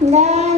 来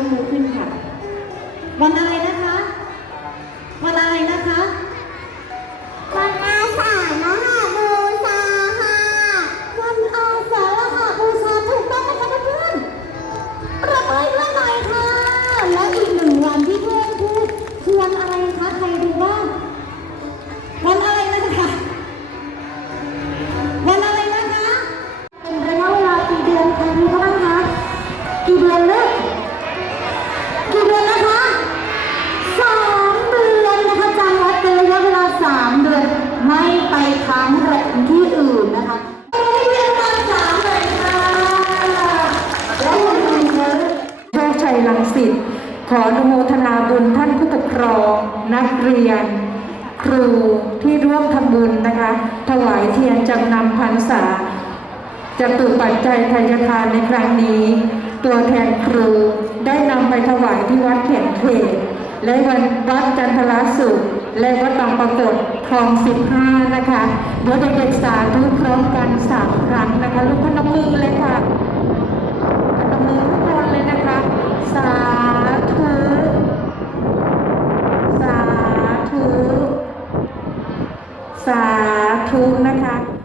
ยกมือขึ้นค่ะ วันอะไรนะคะิทธิ์ ขออนุโมทนาบุญท่านผู้ปกครองนักเรียน ครูที่ร่วมทำบุญนะคะ ถวายเทียนจำนำพรรษาจะตุปัจจัยทายทานในครั้งนี้ ตัวแทนครูได้นำไปถวายที่วัดเขียนเขตและวันวัดจันทราสุขและวัดบางปรากดคลองสิบห้านะคะเดี๋ยวเด็กๆสาธุพร้อมกันสามครั้งนะคะลูกพนมมือเลยค่ะ สาธุ สาธุ สาธุนะคะ